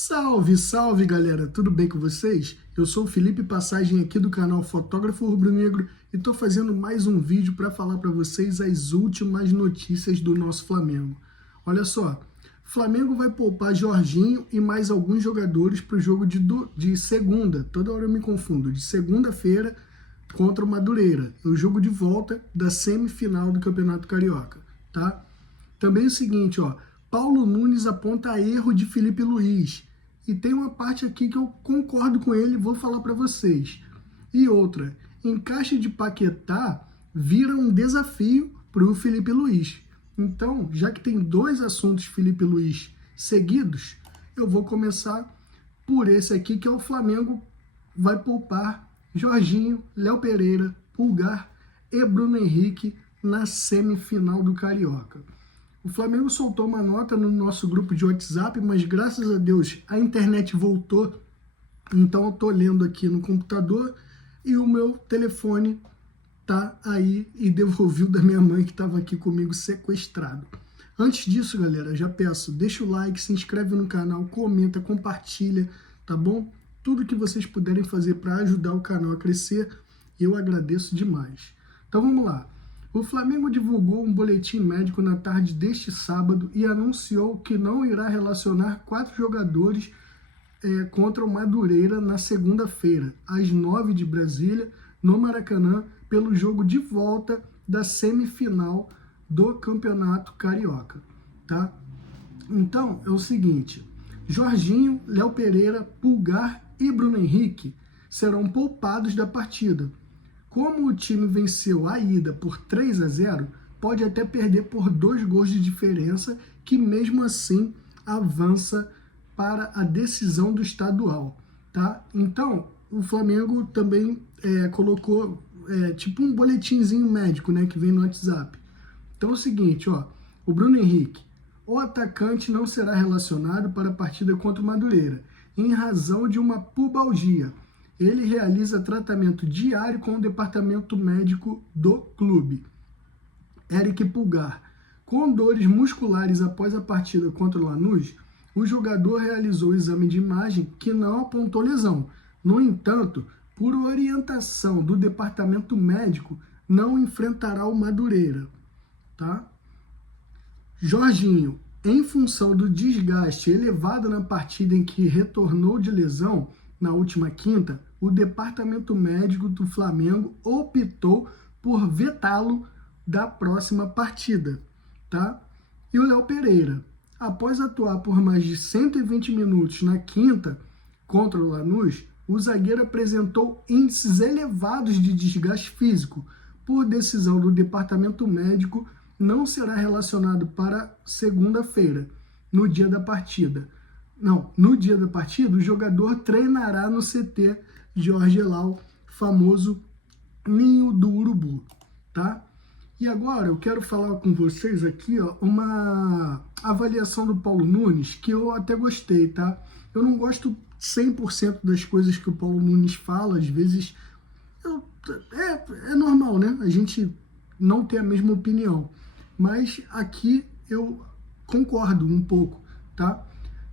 Salve, salve galera, tudo bem com vocês? Eu sou o Felipe Passagem aqui do canal Fotógrafo Rubro-Negro e estou fazendo mais um vídeo para falar para vocês as últimas notícias do nosso Flamengo. Olha só, Flamengo vai poupar Jorginho e mais alguns jogadores para o jogo de segunda, toda hora eu me confundo, de segunda-feira contra o Madureira, o jogo de volta da semifinal do Campeonato Carioca, tá? Também é o seguinte, ó, Paulo Nunes aponta erro de Felipe Luiz. E tem uma parte aqui que eu concordo com ele e vou falar para vocês. E outra, encaixe de Paquetá vira um desafio para o Felipe Luiz. Então, já que tem dois assuntos Felipe Luiz seguidos, eu vou começar por esse aqui, que é o Flamengo vai poupar Jorginho, Léo Pereira, Pulgar e Bruno Henrique na semifinal do Carioca. O Flamengo soltou uma nota no nosso grupo de WhatsApp, mas graças a Deus a internet voltou, então eu tô lendo aqui no computador e o meu telefone tá aí e devolvi o da minha mãe que estava aqui comigo sequestrado. Antes disso, galera, já peço, deixa o like, se inscreve no canal, comenta, compartilha, tá bom? Tudo que vocês puderem fazer para ajudar o canal a crescer, eu agradeço demais. Então vamos lá. O Flamengo divulgou um boletim médico na tarde deste sábado e anunciou que não irá relacionar 4 jogadores contra o Madureira na segunda-feira, às 9 de Brasília, no Maracanã, pelo jogo de volta da semifinal do Campeonato Carioca, tá? Então, é o seguinte, Jorginho, Léo Pereira, Pulgar e Bruno Henrique serão poupados da partida. Como o time venceu a ida por 3-0, pode até perder por 2 gols de diferença, que mesmo assim avança para a decisão do estadual, tá? Então, o Flamengo também colocou tipo um boletinzinho médico, né, que vem no WhatsApp. Então é o seguinte, ó, o Bruno Henrique, o atacante não será relacionado para a partida contra o Madureira, em razão de uma pubalgia. Ele realiza tratamento diário com o departamento médico do clube. Eric Pulgar. Com dores musculares após a partida contra o Lanús, o jogador realizou o exame de imagem que não apontou lesão. No entanto, por orientação do departamento médico, não enfrentará o Madureira. Tá? Jorginho, em função do desgaste elevado na partida em que retornou de lesão, na última quinta, o departamento médico do Flamengo optou por vetá-lo da próxima partida, tá? E o Léo Pereira, após atuar por mais de 120 minutos na quinta contra o Lanús, o zagueiro apresentou índices elevados de desgaste físico. Por decisão do departamento médico, não será relacionado para segunda-feira, no dia da partida. Não, no dia da partida, o jogador treinará no CT Jorge Elal, famoso Ninho do Urubu, tá? E agora eu quero falar com vocês aqui, ó, uma avaliação do Paulo Nunes que eu até gostei, tá? Eu não gosto 100% das coisas que o Paulo Nunes fala, às vezes é normal, né? A gente não ter a mesma opinião, mas aqui eu concordo um pouco, tá?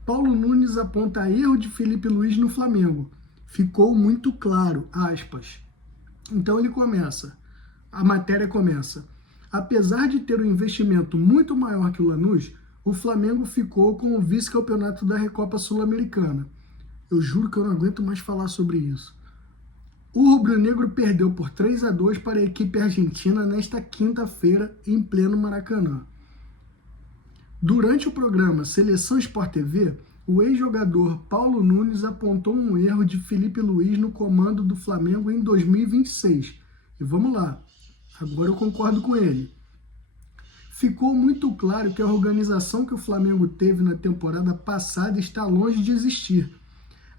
Paulo Nunes aponta erro de Felipe Luiz no Flamengo. Ficou muito claro, aspas. Então ele começa, a matéria começa. Apesar de ter um investimento muito maior que o Lanús, o Flamengo ficou com o vice-campeonato da Recopa Sul-Americana. Eu juro que eu não aguento mais falar sobre isso. O rubro-negro perdeu por 3-2 para a equipe argentina nesta quinta-feira, em pleno Maracanã. Durante o programa Seleção Sport TV, o ex-jogador Paulo Nunes apontou um erro de Felipe Luiz no comando do Flamengo em 2026. E vamos lá, agora eu concordo com ele. Ficou muito claro que a organização que o Flamengo teve na temporada passada está longe de existir.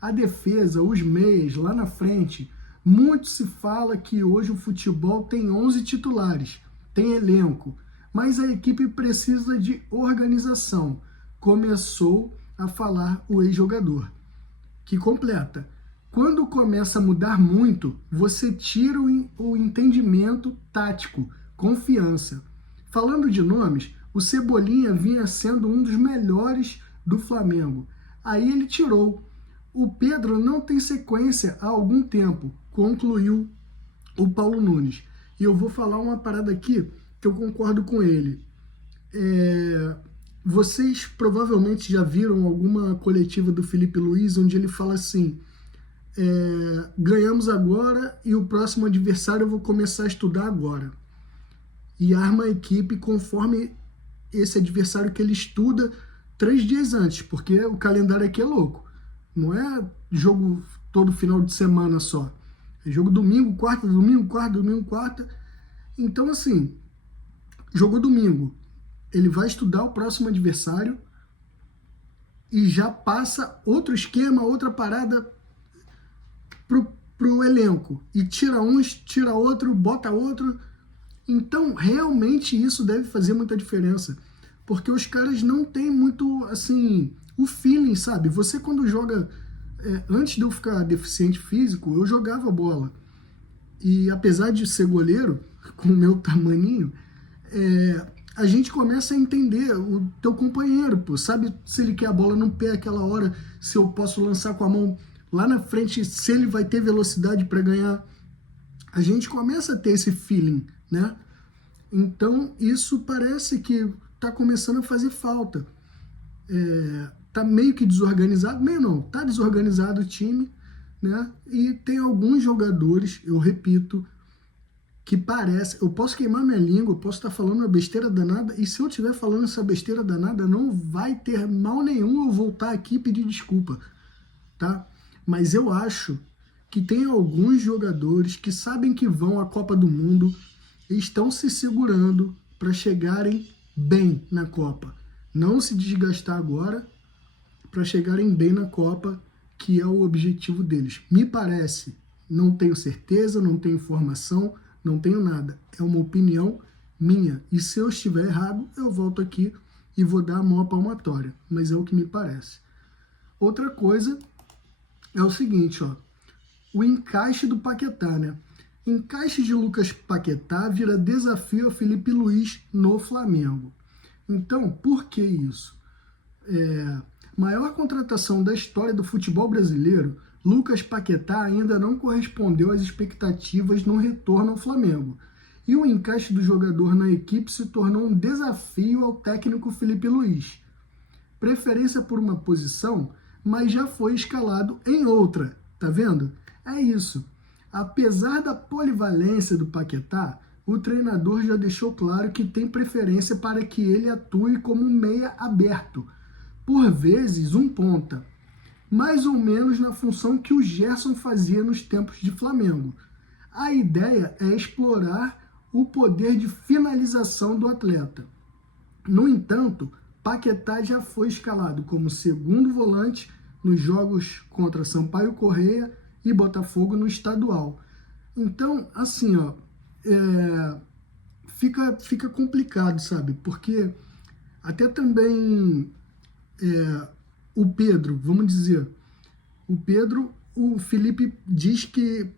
A defesa, os meias, lá na frente, muito se fala que hoje o futebol tem 11 titulares, tem elenco, mas a equipe precisa de organização, começou a falar o ex-jogador, que completa. Quando começa a mudar muito, você tira o entendimento tático, confiança. Falando de nomes, o Cebolinha vinha sendo um dos melhores do Flamengo. Aí ele tirou. O Pedro não tem sequência há algum tempo, concluiu o Paulo Nunes. E eu vou falar uma parada aqui que eu concordo com ele. Vocês provavelmente já viram alguma coletiva do Felipe Luiz onde ele fala assim: ganhamos agora e o próximo adversário eu vou começar a estudar agora. E arma a equipe conforme esse adversário que ele estuda 3 dias antes, porque o calendário aqui é louco. Não é jogo todo final de semana só. É jogo domingo, quarta, domingo, quarta, domingo, quarta. Então, assim, jogou domingo. Ele vai estudar o próximo adversário e já passa outro esquema, outra parada pro elenco. E tira uns, tira outro, bota outro. Então, realmente isso deve fazer muita diferença. Porque os caras não têm muito, assim, o feeling, sabe? Você quando joga... antes de eu ficar deficiente físico, eu jogava bola. E apesar de ser goleiro, com o meu tamaninho, a gente começa a entender o teu companheiro, pô. Sabe se ele quer a bola no pé aquela hora, se eu posso lançar com a mão lá na frente, se ele vai ter velocidade para ganhar. A gente começa a ter esse feeling, né? Então, isso parece que tá começando a fazer falta. Tá meio que desorganizado, meio não, tá desorganizado o time, né? E tem alguns jogadores, eu repito, que parece, eu posso queimar minha língua, eu posso estar falando uma besteira danada, e se eu estiver falando essa besteira danada, não vai ter mal nenhum eu voltar aqui e pedir desculpa, tá? Mas eu acho que tem alguns jogadores que sabem que vão à Copa do Mundo e estão se segurando para chegarem bem na Copa. Não se desgastar agora para chegarem bem na Copa, que é o objetivo deles. Me parece, não tenho certeza, não tenho informação, não tenho nada. É uma opinião minha. E se eu estiver errado, eu volto aqui e vou dar a mão à palmatória. Mas é o que me parece. Outra coisa é o seguinte, ó. O encaixe do Paquetá, né? Encaixe de Lucas Paquetá vira desafio a Felipe Luiz no Flamengo. Então, por que isso? Maior contratação da história do futebol brasileiro, Lucas Paquetá ainda não correspondeu às expectativas no retorno ao Flamengo. E o encaixe do jogador na equipe se tornou um desafio ao técnico Felipe Luiz. Preferência por uma posição, mas já foi escalado em outra. Tá vendo? É isso. Apesar da polivalência do Paquetá, o treinador já deixou claro que tem preferência para que ele atue como um meia aberto, por vezes um ponta, mais ou menos na função que o Gerson fazia nos tempos de Flamengo. A ideia é explorar o poder de finalização do atleta. No entanto, Paquetá já foi escalado como segundo volante nos jogos contra Sampaio Corrêa e Botafogo no estadual. Então, assim, ó, fica complicado, sabe? Porque até também o Pedro, vamos dizer, o Felipe diz que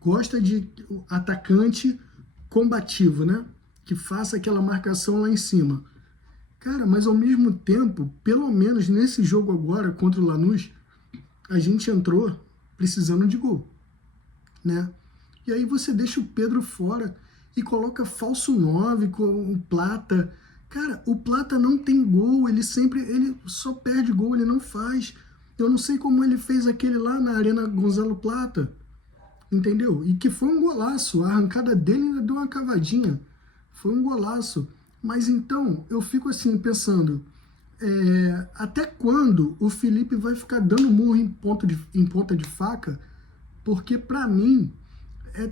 gosta de atacante combativo, né? Que faça aquela marcação lá em cima. Cara, mas ao mesmo tempo, pelo menos nesse jogo agora contra o Lanús, a gente entrou precisando de gol, né? E aí você deixa o Pedro fora e coloca falso 9 com o Plata. Cara, o Plata não tem gol, ele só perde gol, ele não faz. Eu não sei como ele fez aquele lá na Arena Gonzalo Plata, entendeu? E que foi um golaço, a arrancada dele ainda deu uma cavadinha, foi um golaço. Mas então, eu fico assim pensando, até quando o Felipe vai ficar dando murro em ponta de faca? Porque pra mim,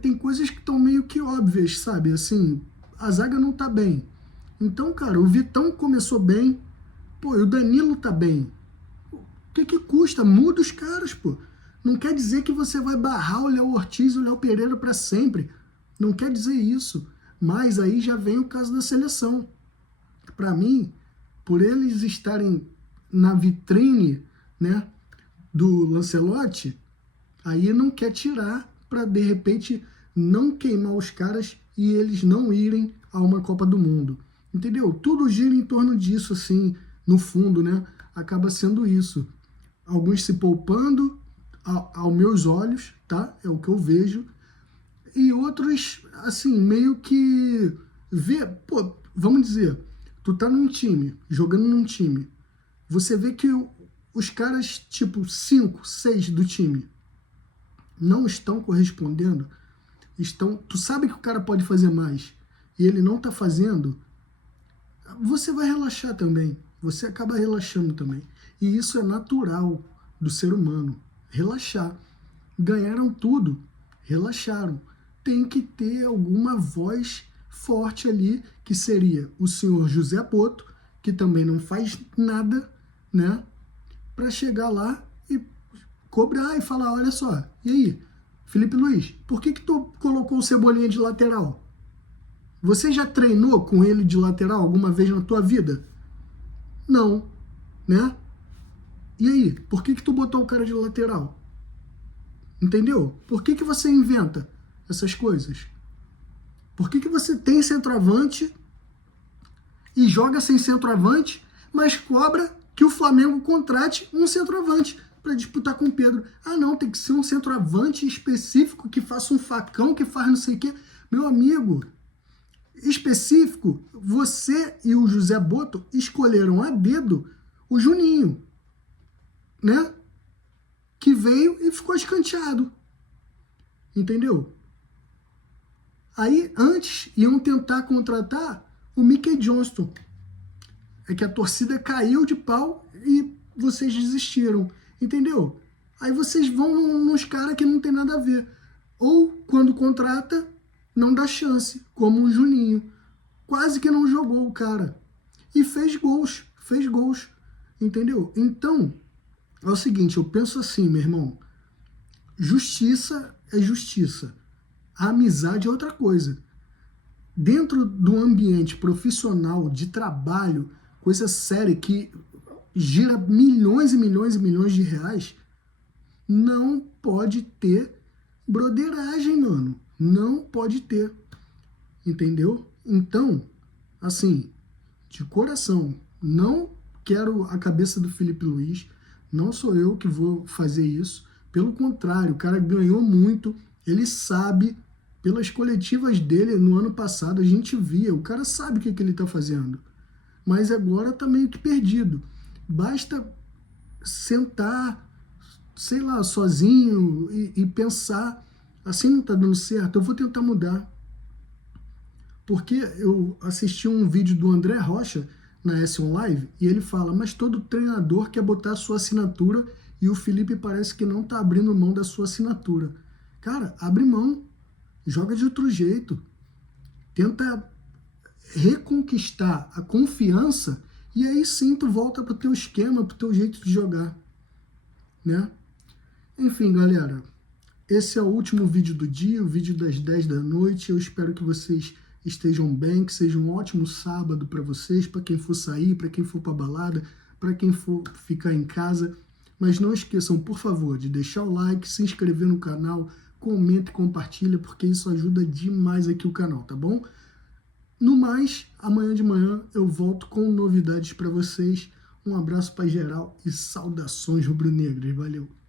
tem coisas que estão meio que óbvias, sabe? Assim, a zaga não tá bem. Então, cara, o Vitão começou bem, pô, e o Danilo tá bem. O que custa? Muda os caras, pô. Não quer dizer que você vai barrar o Léo Ortiz e o Léo Pereira para sempre. Não quer dizer isso. Mas aí já vem o caso da seleção. Para mim, por eles estarem na vitrine, né, do Lancelotti, aí não quer tirar para, de repente, não queimar os caras e eles não irem a uma Copa do Mundo. Entendeu? Tudo gira em torno disso, assim, no fundo, né? Acaba sendo isso. alguns se poupando aos meus olhos, tá? É o que eu vejo. E outros, assim, meio que pô, vamos dizer, tu tá num time, jogando num time, você vê que os caras, tipo, 5, 6 do time, não estão correspondendo, tu sabe que o cara pode fazer mais, e ele não tá fazendo, você vai relaxar também, você acaba relaxando também. E isso é natural do ser humano, relaxar. Ganharam tudo, relaxaram. Tem que ter alguma voz forte ali, que seria o senhor José Boto, que também não faz nada, né? Para chegar lá e cobrar e falar, olha só, e aí, Felipe Luiz, por que tu colocou o Cebolinha de lateral? Você já treinou com ele de lateral alguma vez na tua vida? Não, né? E aí, por que tu botou o cara de lateral? Entendeu? Por que você inventa essas coisas? Por que você tem centroavante e joga sem centroavante, mas cobra que o Flamengo contrate um centroavante para disputar com o Pedro? Ah, não, tem que ser um centroavante específico que faça um facão, que faz não sei o quê. Meu amigo, específico, você e o José Boto escolheram a dedo o Juninho, né? Que veio e ficou escanteado. Entendeu? Aí, antes, iam tentar contratar o Mickey Johnston. É que a torcida caiu de pau e vocês desistiram. Entendeu? Aí vocês vão nos caras que não tem nada a ver. Ou, quando contrata, não dá chance, como o Juninho. Quase que não jogou o cara. E fez gols. Entendeu? Então, é o seguinte, eu penso assim, meu irmão. Justiça é justiça. A amizade é outra coisa. Dentro do ambiente profissional, de trabalho, coisa séria que gira milhões e milhões e milhões de reais, não pode ter broderagem, mano. Não pode ter. Entendeu? Então, assim, de coração, não quero a cabeça do Felipe Luiz, não sou eu que vou fazer isso. Pelo contrário, o cara ganhou muito, ele sabe, pelas coletivas dele no ano passado, a gente via, o cara sabe o que ele está fazendo. Mas agora está meio que perdido. Basta sentar, sei lá, sozinho e pensar, assim não está dando certo, eu vou tentar mudar. Porque eu assisti um vídeo do André Rocha na S1 Live e ele fala, mas todo treinador quer botar a sua assinatura e o Felipe parece que não está abrindo mão da sua assinatura. Cara, abre mão, joga de outro jeito, tenta reconquistar a confiança e aí sim tu volta pro teu esquema, pro teu jeito de jogar, né? Enfim, galera, esse é o último vídeo do dia, o vídeo das 10 da noite. Eu espero que vocês estejam bem, que seja um ótimo sábado para vocês, para quem for sair, para quem for para balada, para quem for ficar em casa. Mas não esqueçam, por favor, de deixar o like, se inscrever no canal, comenta e compartilha, porque isso ajuda demais aqui o canal, tá bom? No mais, amanhã de manhã eu volto com novidades para vocês. Um abraço para geral e saudações rubro-negras. Valeu!